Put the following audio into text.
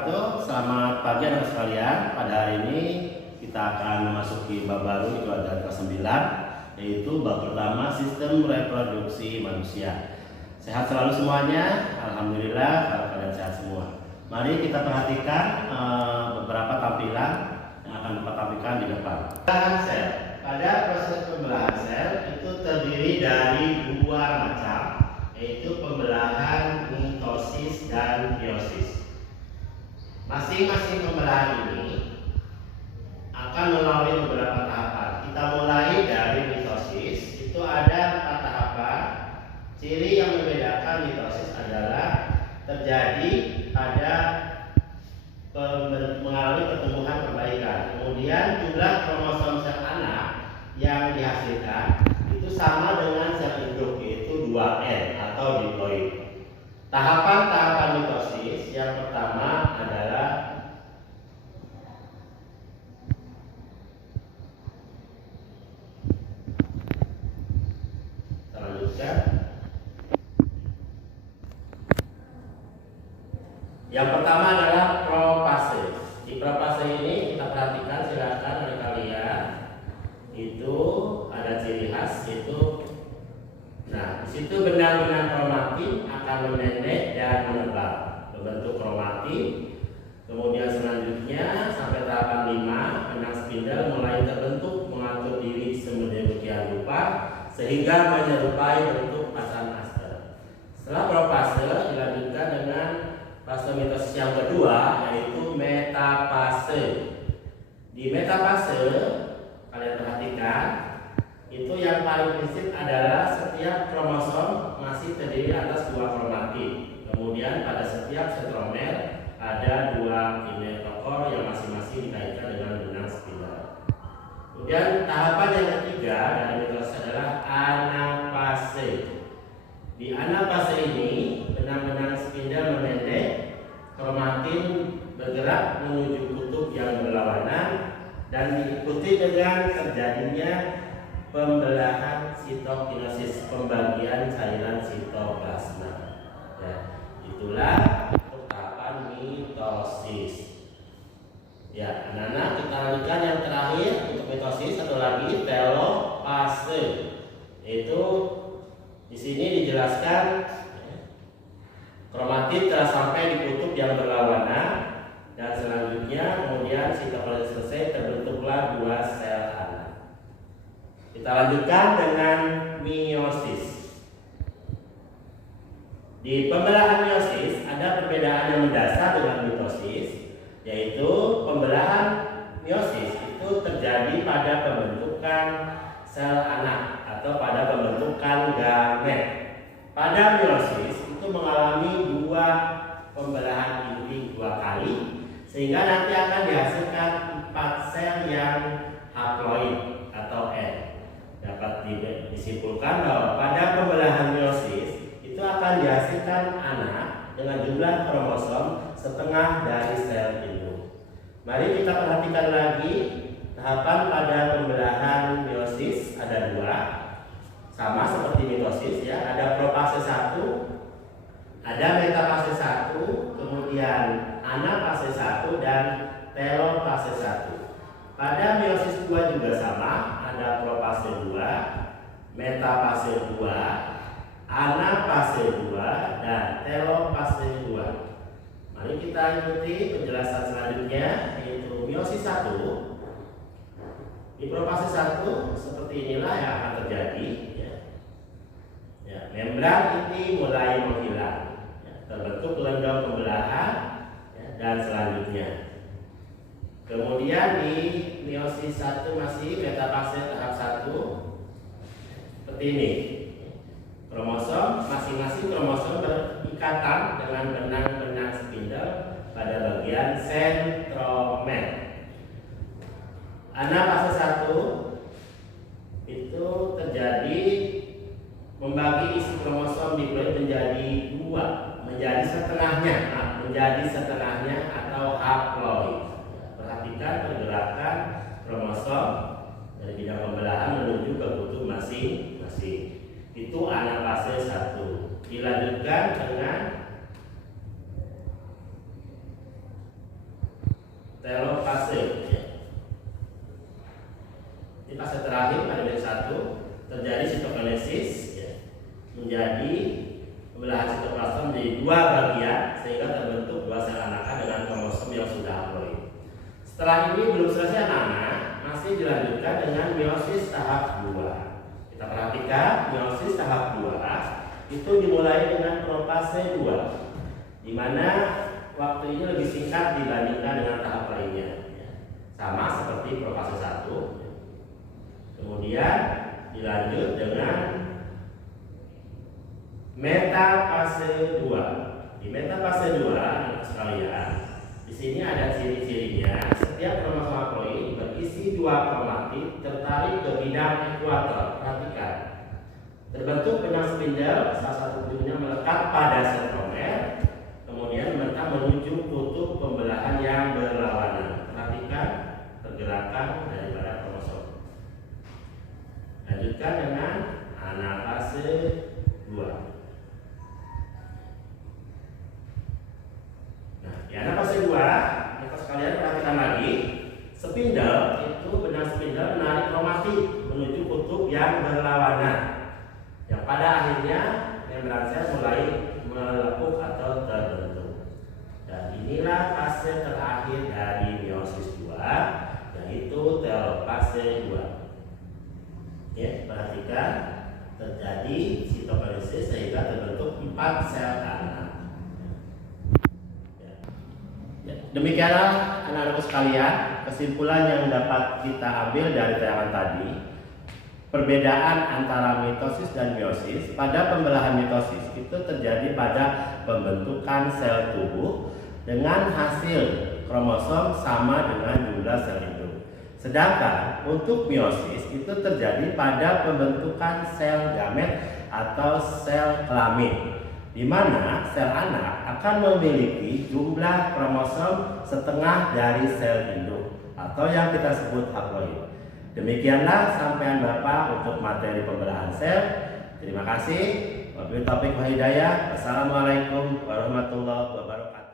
wabarakatuh. Selamat pagi anak sekalian. Pada hari ini kita akan memasuki bab baru di pelajaran ke-9, yaitu bab pertama sistem reproduksi manusia. Sehat selalu semuanya. Alhamdulillah kalau kalian sehat semua. Mari kita perhatikan beberapa tampilan yang akan kita tampilkan di depan. Pembelahan sel. Pada proses pembelahan sel itu terdiri dari dua macam, yaitu pembelahan mitosis dan meiosis. Masing-masing pembelahan ini akan melalui beberapa tahapan. Kita mulai dari mitosis. Itu ada 4 tahapan. Ciri yang membedakan mitosis adalah terjadi pada mengalami pertumbuhan perbaikan. Kemudian jumlah kromosom sel anak yang dihasilkan itu sama dengan sel induk, yaitu 2N atau diploid. Tahapan-tahapan mitosis yang pertama adalah selanjutnya. Yang pertama adalah profase. Di profase ini kita perhatikan, silakan oleh kalian. Itu ada ciri khas, itu nah, di situ benang-benang kromatin akan memendek dan menebal berbentuk kromatin. Kemudian selanjutnya sampai tahapan 5, benang spindel mulai terbentuk mengatur diri sedemikian rupa sehingga menyerupai bentuk pasang aster. Setelah profase dilanjutkan dengan fase mitosis yang kedua, yaitu metafase. Di metafase kalian perhatikan, itu yang paling prinsip adalah setiap kromosom masih terdiri atas 2 kromatin. Kemudian pada setiap sentromer ada 2 kinetokor yang masing-masing dikaitkan dengan benang spindel. Kemudian tahapan yang ketiga dari mitosis adalah anafase. Di anafase ini benang-benang spindel memendek, kromatin bergerak menuju kutub yang berlawanan dan diikuti dengan terjadinya pembelahan sitokinesis, pembagian cairan sitoplasma. Ya, itulah tahapan mitosis. Ya, anak-anak, kita lanjutkan yang terakhir untuk mitosis, satu lagi telofase. Itu di sini dijelaskan kromatin telah sampai di kutub yang berlawanan dan selanjutnya kemudian sitokinesis selesai, terbentuklah 2 sel anak. Kita lanjutkan dengan meiosis. Di pembelahan meiosis ada perbedaan yang mendasar dengan mitosis, yaitu pembelahan meiosis itu terjadi pada pembentukan sel anak atau pada pembentukan gamet. Pada meiosis itu mengalami 2 pembelahan inti 2 kali, sehingga nanti akan dihasilkan 4 sel yang haploid atau N. Dapat disimpulkan bahwa pada pembelahan meiosis itu akan dihasilkan anak dengan jumlah kromosom setengah dari sel induk. Mari kita perhatikan lagi tahapan pada pembelahan meiosis ada 2, sama seperti mitosis ya. Ada profase 1, ada metafase 1, kemudian anafase 1 dan telofase 1. Pada meiosis 2 juga sama, ada profase 2, metafase 2, anafase 2 dan telofase 2. Mari kita ikuti penjelasan selanjutnya, yaitu meiosis 1. Di profase 1 seperti inilah yang akan terjadi ya. Ya, membran inti mulai menghilang ya, terbentuk gelondong pembelahan ya, dan selanjutnya. Kemudian di meiosis 1 masih metafase tahap 1 seperti ini. Kromosom, masing-masing kromosom berikatan dengan benang-benang spindel pada bagian sentromer. Anafase 1 itu terjadi membagi isi kromosom diploid menjadi 2, menjadi setengahnya atau haploid. Perhatikan pergerakan kromosom dari bidang pembelahan menuju ke kutub masing-masing. Itu anafase 1. Dilanjutkan dengan Setelah ini belum selesai anak-anak, masih dilanjutkan dengan meiosis tahap 2. Kita perhatikan meiosis tahap 2 itu dimulai dengan profase 2, di mana waktu ini lebih singkat dibandingkan dengan tahap lainnya. Sama seperti profase 1. Kemudian dilanjut dengan metafase 2. Di metafase 2, sekalian, di sini ada ciri-cirinya. Setiap kromosom haploid berisi 2 kromatid tertarik ke bidang ekuator. Perhatikan. Terbentuk benang spindel, salah satu ujungnya melekat pada sentromer, kemudian mereka menuju kutub pembelahan yang berlawanan. Perhatikan pergerakan daripada kromosom. Lanjutkan dengan anafase 2. Nah, di anafase 2, Bapak sekalian perhatikan lagi, spindel itu benang spindel menarik kromatid menuju kutub yang berlawanan, yang pada akhirnya membran sel mulai melepuh atau terbentuk. Dan inilah fase terakhir dari meiosis 2, yaitu telofase 2. Ya, perhatikan terjadi sitokinesis sehingga terbentuk 4 sel anak. Demikianlah anak-anakku sekalian, kesimpulan yang dapat kita ambil dari tayangan tadi. Perbedaan antara mitosis dan meiosis. Pada pembelahan mitosis itu terjadi pada pembentukan sel tubuh dengan hasil kromosom sama dengan jumlah sel induk. Sedangkan untuk meiosis itu terjadi pada pembentukan sel gamet atau sel kelamin, di mana sel anak akan memiliki jumlah kromosom setengah dari sel induk atau yang kita sebut haploid. Demikianlah sampaian Bapak untuk materi pembelahan sel. Terima kasih. Wabillahi taufiq wal hidayah. Wassalamualaikum warahmatullahi wabarakatuh.